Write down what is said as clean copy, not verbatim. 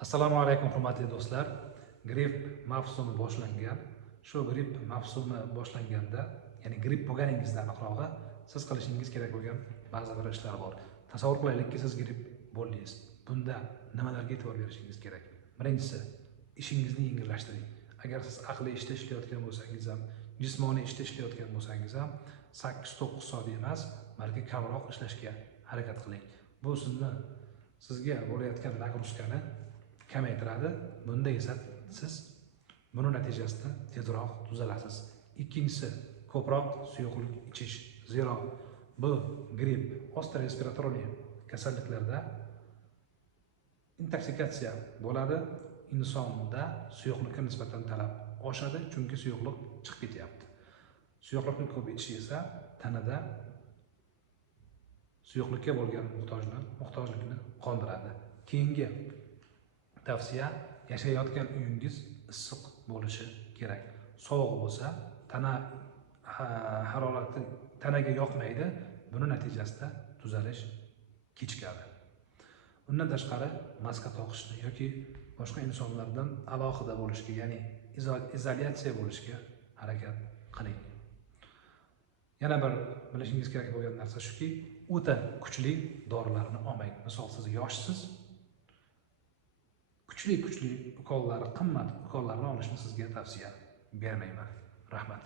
Assalomu alaykum hurmatli do'stlar. Gripp mavsumi boshlangan. Shu gripp mavsumi boshlanganda, ya'ni gripp bo'lganingizda aniqrog'i, siz qilishingiz kerak bo'lgan ba'zi bir ishlar bor. Tasavvur qilaylikki, siz gripp bo'ldingiz. Bunda nimalarga e'tibor berishingiz kerak? Birinchisi, ishingizni yengillashtiring. Agar siz aqliy ishda ishlayotgan bo'lsangiz ham, jismoniy ishda ishlayotgan bo'lsangiz ham 8-9 soat emas, balki kamroq ishlashga harakat qiling. Bu sizga bo'layotgan nagruzkani kamaytiradi. Bunda esa siz buni natijasida tezroq tuzalasiz. Ikkinchisi, ko'proq suyuqlik ichish. Zero bu gripp, osti respiratorli kasalliklarda intoksikatsiya bo'ladi. Insonda suyuqlikka nisbatan talab oshadi, chunki suyuqlik chiqib ketyapti. Suyuqlikni ko'p ichish esa tanada suyuqlikka bo'lgan muhtojlikni qondiradi. Keyingi tavsiya, yashayotgan uyingiz issiq bo'lishi kerak. Sovuq bo'lsa, tana harorati tanaga yoqmaydi. Buni natijasida tuzalish kechikadi. Undan tashqari maska taqishni yoki boshqa insonlardan alohida bo'lishga, ya'ni izolyatsiya bo'lishga harakat qiling. Yana bir bilishingiz kerak bo'lgan narsa shuki, o'ta kuchli dorilarni olmang. Misol, siz yoshsiz, kuchli ukollar, qimmat ukollarni olishni sizga tavsiya bermayman. Rahmat.